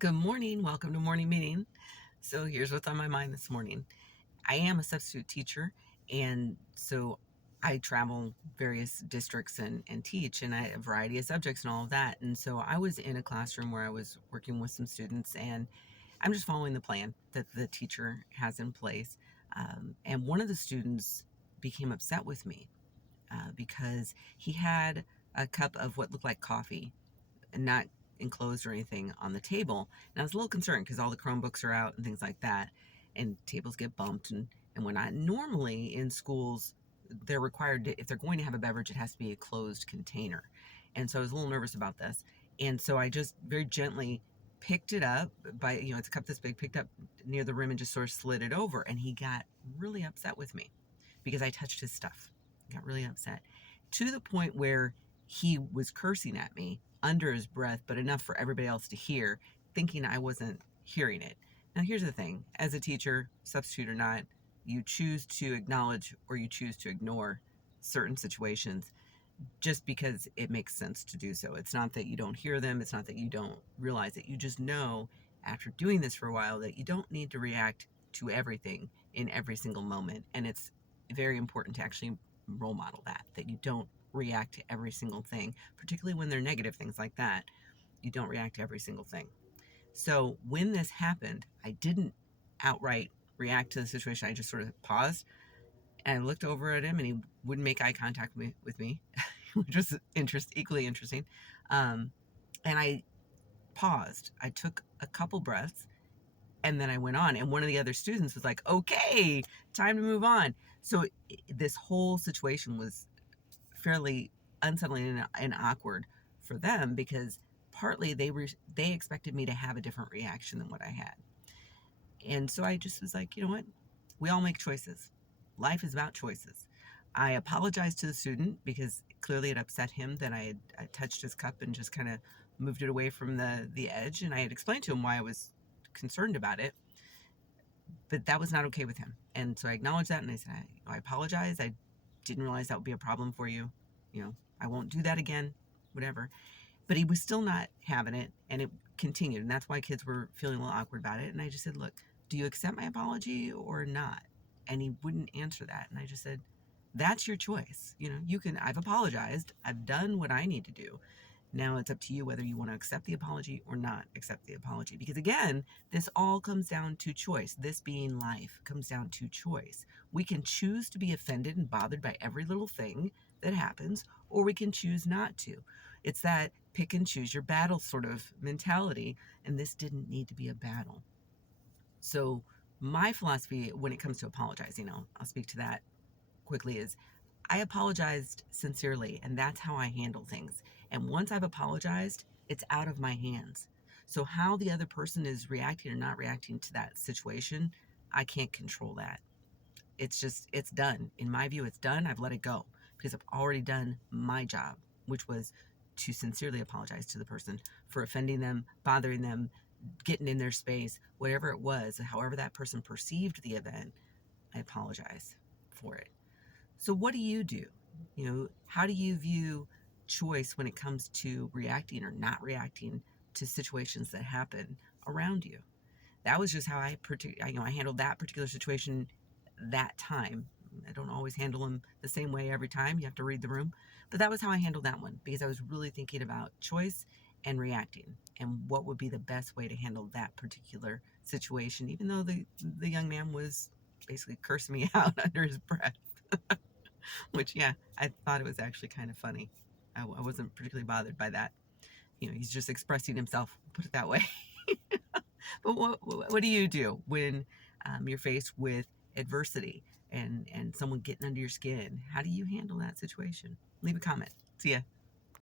Good morning. Welcome to morning meeting. So here's what's on my mind this morning. I am a substitute teacher, and so I travel various districts and teach, and I have a variety of subjects and all of that. And so I was in a classroom where I was working with some students, and I'm just following the plan that the teacher has in place. And one of the students became upset with me because he had a cup of what looked like coffee and not enclosed or anything on the table. And I was a little concerned because all the Chromebooks are out and things like that, and tables get bumped and whatnot. Normally in schools, they're required to, if they're going to have a beverage, it has to be a closed container. And so I was a little nervous about this. And so I just very gently picked it up by, it's a cup this big, picked up near the rim and just sort of slid it over. And he got really upset with me because I touched his stuff. He got really upset to the point where he was cursing at me under his breath, but enough for everybody else to hear, thinking I wasn't hearing it. Now, here's the thing. As a teacher, substitute or not, you choose to acknowledge or you choose to ignore certain situations just because it makes sense to do so. It's not that you don't hear them. It's not that you don't realize it. You just know after doing this for a while that you don't need to react to everything in every single moment. And it's very important to actually role model that you don't react to every single thing, particularly when they're negative things like that. You don't react to every single thing. So when this happened, I didn't outright react to the situation. I just sort of paused and I looked over at him, and he wouldn't make eye contact with me, which was equally interesting. And I paused. I took a couple breaths, and then I went on. And one of the other students was like, "Okay, time to move on." So this whole situation was fairly unsettling and awkward for them because partly they expected me to have a different reaction than what I had. And so I just was like, you know what? We all make choices. Life is about choices. I apologized to the student because clearly it upset him that I touched his cup and just kind of moved it away from the edge. And I had explained to him why I was concerned about it, but that was not okay with him. And so I acknowledged that and I said, I apologize. I didn't realize that would be a problem for you. I won't do that again, whatever. But he was still not having it, and it continued. And that's why kids were feeling a little awkward about it. And I just said, look, do you accept my apology or not? And he wouldn't answer that. And I just said, that's your choice. I've apologized. I've done what I need to do. Now it's up to you whether you want to accept the apology or not accept the apology. Because again, this all comes down to choice. This being life comes down to choice. We can choose to be offended and bothered by every little thing that happens, or we can choose not to. It's that pick and choose your battle sort of mentality. And this didn't need to be a battle. So my philosophy when it comes to apologizing, I'll speak to that quickly, is I apologized sincerely, and that's how I handle things. And once I've apologized, it's out of my hands. So how the other person is reacting or not reacting to that situation, I can't control that. It's done. In my view, it's done. I've let it go because I've already done my job, which was to sincerely apologize to the person for offending them, bothering them, getting in their space, whatever it was, however that person perceived the event. I apologize for it. So what do you do? How do you view choice when it comes to reacting or not reacting to situations that happen around you? That was just how I handled that particular situation that time. I don't always handle them the same way every time. You have to read the room. But that was how I handled that one because I was really thinking about choice and reacting and what would be the best way to handle that particular situation, even though the young man was basically cursing me out under his breath. Which, yeah, I thought it was actually kind of funny. I wasn't particularly bothered by that. He's just expressing himself, put it that way. But what do you do when you're faced with adversity and someone getting under your skin? How do you handle that situation? Leave a comment. See ya.